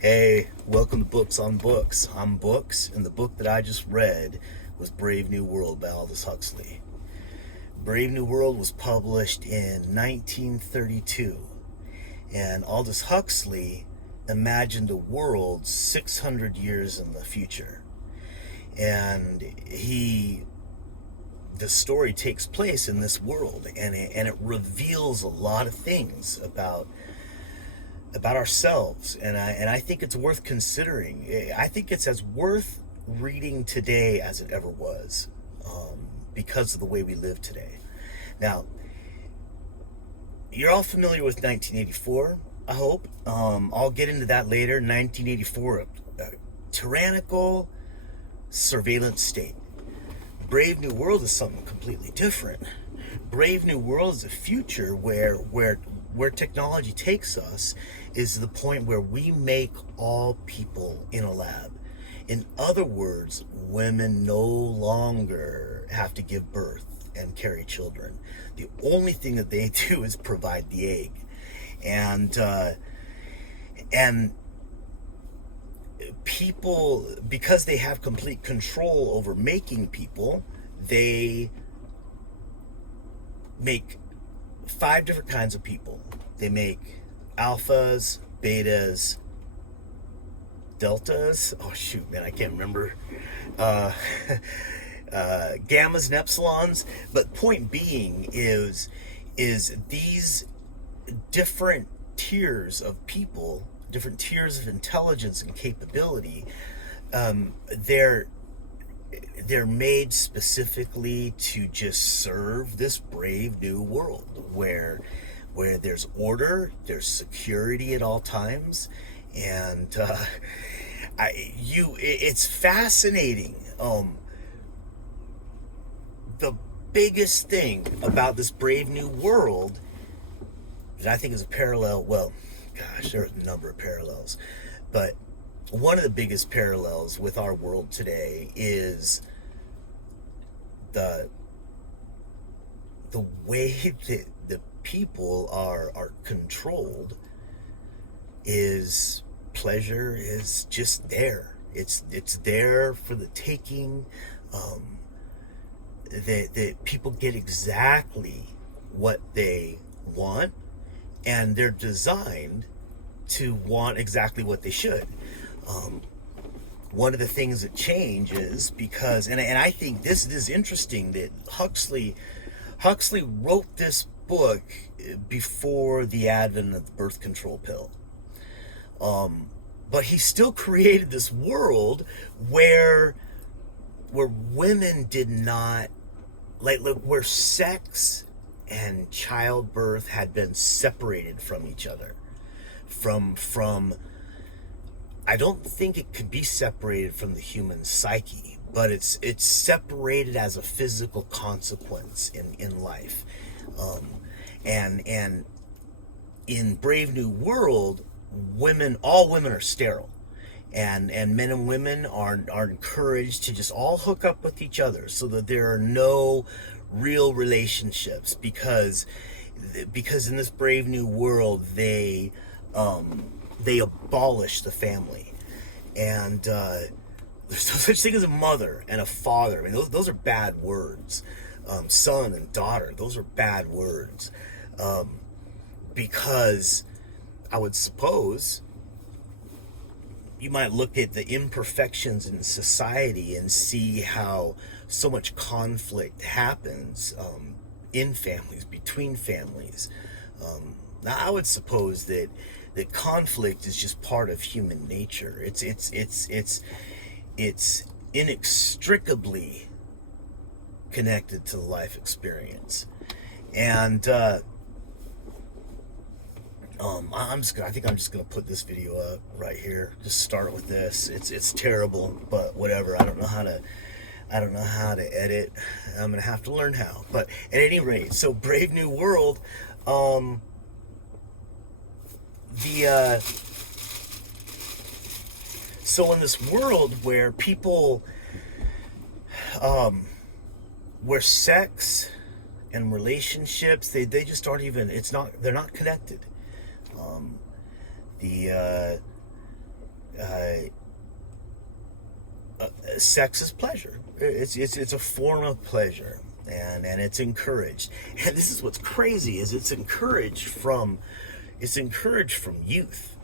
Hey, welcome to Books on Books. I'm Books, and the book that I just read was Brave New World by Aldous Huxley. Brave New World was published in 1932, and Aldous Huxley imagined a world 600 years in the future. And the story takes place in this world, and it reveals a lot of things about ourselves, and I think it's worth considering. I think it's as worth reading today as it ever was, because of the way we live today. Now, you're all familiar with 1984, I hope. I'll get into that later. 1984, a tyrannical surveillance state. Brave New World is something completely different. Brave New World is a future where technology takes us is the point where we make all people in a lab. In other words, women no longer have to give birth and carry children. The only thing that they do is provide the egg, and people, because they have complete control over making people, they make 5 different kinds of people. They make alphas, betas, deltas. Oh shoot, man, I can't remember. Uh, Gammas and epsilons. But point being is these different tiers of people, different tiers of intelligence and capability. They're made specifically to just serve this brave new world where there's order, there's security at all times, and it's fascinating. The biggest thing about this brave new world that I think is a parallel, well, gosh, there are a number of parallels, but one of the biggest parallels with our world today is the way that the people are controlled. Is pleasure is just there. It's there for the taking. That people get exactly what they want, and they're designed to want exactly what they should. One of the things that changes, because, and I think this is interesting, that Huxley wrote this book before the advent of the birth control pill. But he still created this world where women did not, where sex and childbirth had been separated from each other. From I don't think it could be separated from the human psyche, but it's separated as a physical consequence in life. And in Brave New World, all women are sterile, and men and women are encouraged to just all hook up with each other, so that there are no real relationships, because in this Brave New World they abolish the family, and there's no such thing as a mother and a father. I mean, those are bad words. Son and daughter, those are bad words, because I would suppose you might look at the imperfections in society and see how so much conflict happens in families, between families. Now, I would suppose that conflict is just part of human nature. It's inextricably connected to the life experience, and I think I'm just gonna put this video up right here. Just start with this. It's terrible, but whatever. I don't know how to edit. I'm gonna have to learn how. But at any rate, so Brave New World, so in this world where people, where sex and relationships, they just aren't even, they're not connected. The uh, sex is pleasure. It's a form of pleasure, and it's encouraged. And this is what's crazy is it's encouraged from youth.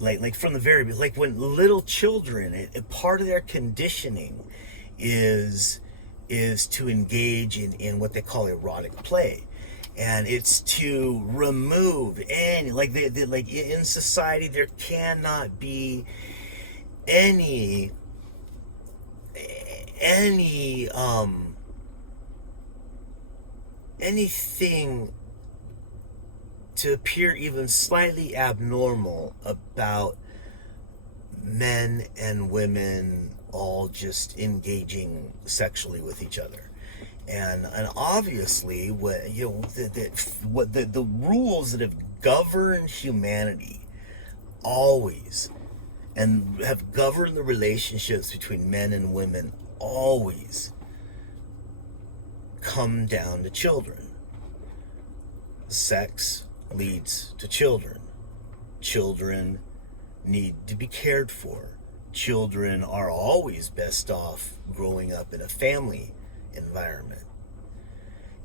Like from the very, like when little children, part of their conditioning is to engage in what they call erotic play. And it's to remove any, like like in society there cannot be any anything to appear even slightly abnormal about men and women all just engaging sexually with each other. And obviously what the rules that have governed humanity always, and have governed the relationships between men and women always, come down to children. Sex leads to children. Children need to be cared for. Children are always best off growing up in a family environment.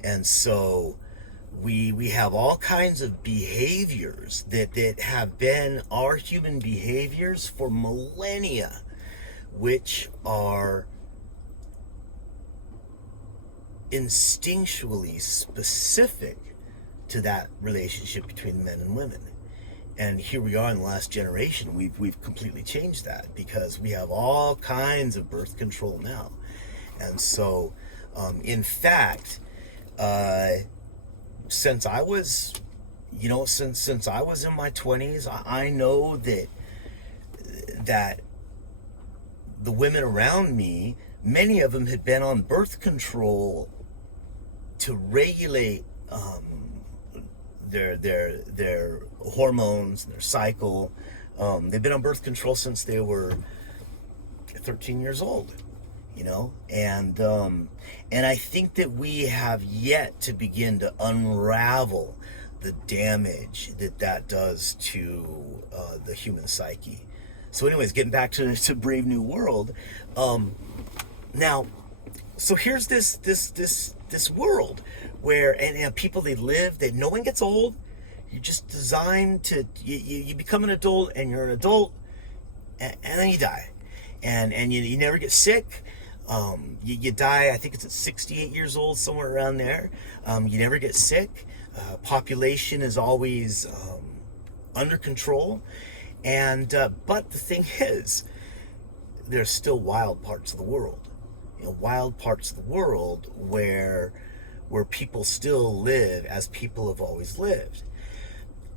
And so we have all kinds of behaviors that have been our human behaviors for millennia, which are instinctually specific to that relationship between men and women. And here we are in the last generation, we've completely changed that, because we have all kinds of birth control now. And so in fact, since I was since I was in my 20s, I know that the women around me, many of them had been on birth control to regulate their hormones, their cycle. They've been on birth control since they were 13 years old, and I think that we have yet to begin to unravel the damage that does to the human psyche. So anyways, getting back to Brave New World, now, so here's this world where, and people, they live, that no one gets old. You're just designed to, you become an adult, and you're an adult, and then you die. And you never get sick. You die, I think it's at 68 years old, somewhere around there. You never get sick. Population is always under control. And but the thing is, there's still wild parts of the world. Wild parts of the world where people still live as people have always lived.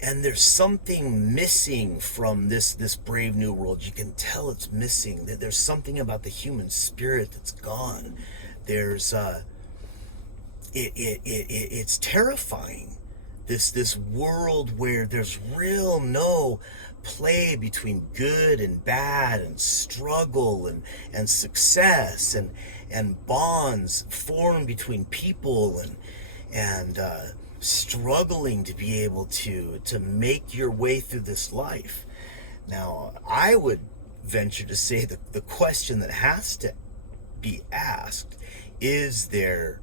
And there's something missing from this Brave New World. You can tell it's missing. That there's something about the human spirit that's gone. There's it's terrifying. This world where there's real no play between good and bad, and struggle and success, and bonds formed between people, and struggling to be able to make your way through this life. Now, I would venture to say that the question that has to be asked is there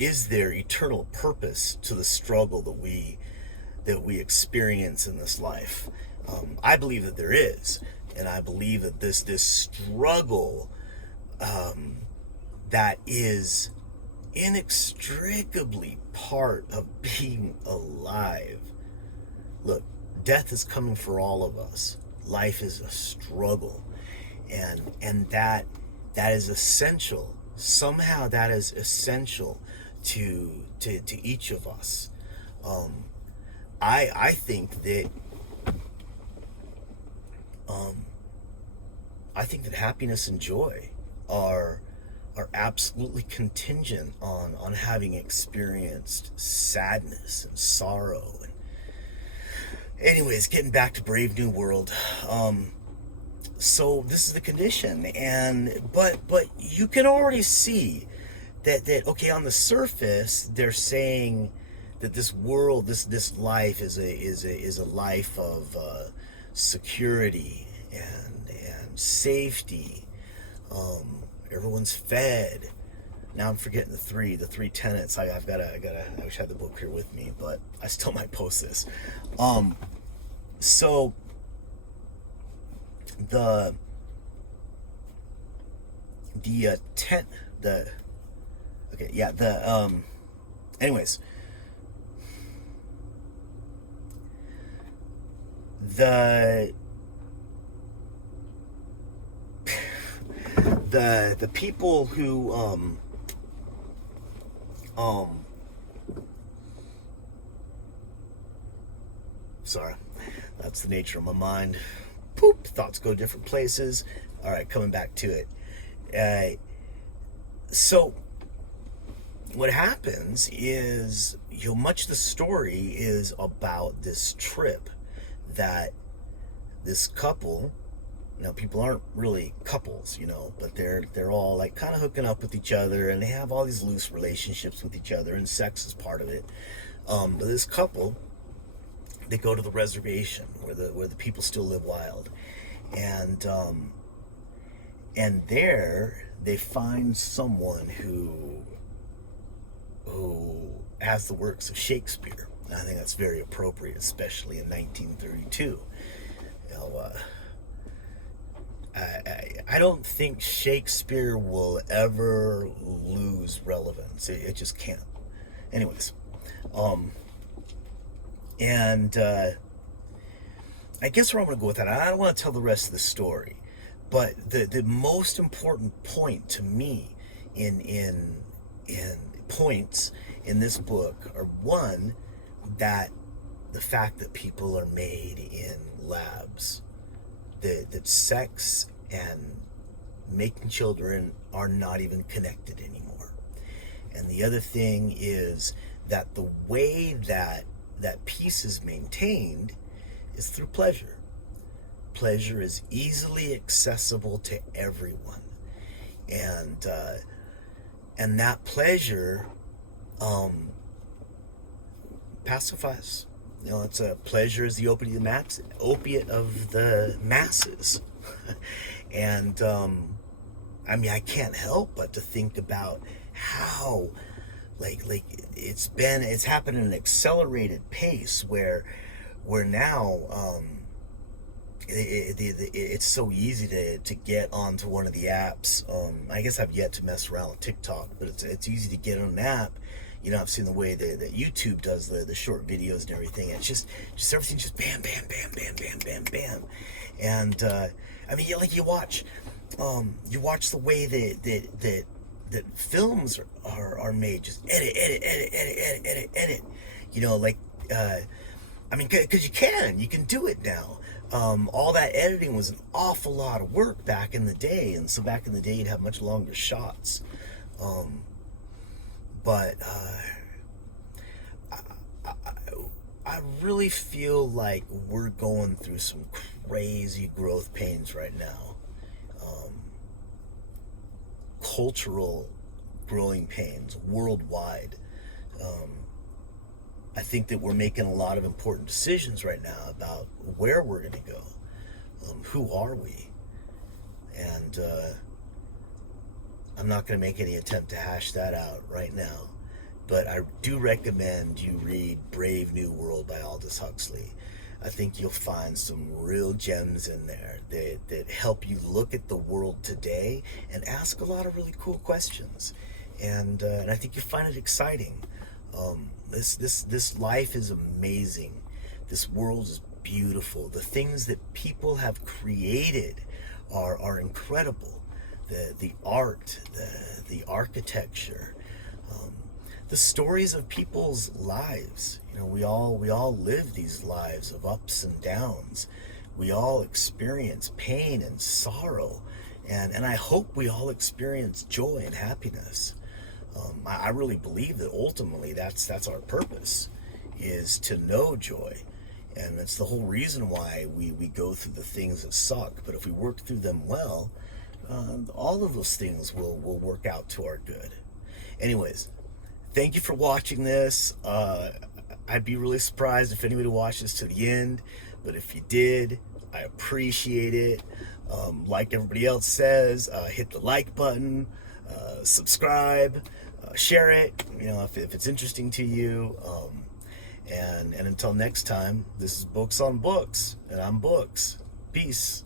eternal purpose to the struggle that we experience in this life? I believe that there is, and I believe that this struggle that is inextricably part of being alive. Look, death is coming for all of us. Life is a struggle, and that is essential. Somehow that is essential to each of us. I think that happiness and joy are absolutely contingent on having experienced sadness and sorrow. And anyways, getting back to Brave New World, so this is the condition, but you can already see that okay, on the surface they're saying that this world, this life is a life of security safety, everyone's fed. Now I'm forgetting the three tenets. I wish I had the book here with me, but I still might post this. So the anyways, the people who sorry, that's the nature of my mind. Poop, thoughts go different places. All right, coming back to it. So what happens is, much of the story is about this trip that this couple, now people aren't really couples, but they're all like kind of hooking up with each other, and they have all these loose relationships with each other, and sex is part of it. But this couple, they go to the reservation where the people still live wild, and there they find someone who has the works of Shakespeare. And I think that's very appropriate, especially in 1932. I don't think Shakespeare will ever lose relevance. It just can't. Anyways, and I guess where I'm going to go with that, I don't want to tell the rest of the story, but the most important point to me in points in this book are, one, that the fact that people are made in labs, that sex and making children are not even connected anymore. And the other thing is that the way that peace is maintained is through pleasure. Pleasure is easily accessible to everyone, and that pleasure pacifies. It's a pleasure is the opiate of the masses. And I can't help but to think about how like it's happened at an accelerated pace where now it's so easy to get onto one of the apps. I guess I've yet to mess around with TikTok, but it's easy to get on an app. I've seen the way that YouTube does the short videos and everything. And it's just everything just bam, bam, bam, bam, bam, bam, bam. And you watch the way that films are made. Just edit. Because you can do it now. All that editing was an awful lot of work back in the day, and so back in the day you'd have much longer shots. But I really feel like we're going through some crazy growth pains right now. Cultural growing pains worldwide. I think that we're making a lot of important decisions right now about where we're going to go. Who are we? And I'm not going to make any attempt to hash that out right now. But I do recommend you read Brave New World by Aldous Huxley. I think you'll find some real gems in there that help you look at the world today and ask a lot of really cool questions. And I think you find it exciting. This life is amazing. This world is beautiful. The things that people have created are incredible. The art, the architecture, the stories of people's lives. We all live these lives of ups and downs. We all experience pain and sorrow, and I hope we all experience joy and happiness. I really believe that ultimately that's our purpose, is to know joy. And that's the whole reason why we go through the things that suck. But if we work through them well, all of those things will work out to our good. Anyways, thank you for watching this. I'd be really surprised if anybody watched this to the end, but if you did, I appreciate it. Like everybody else says, hit the like button, subscribe, share it, if it's interesting to you. And until next time, this is Books on Books, and I'm Books. Peace.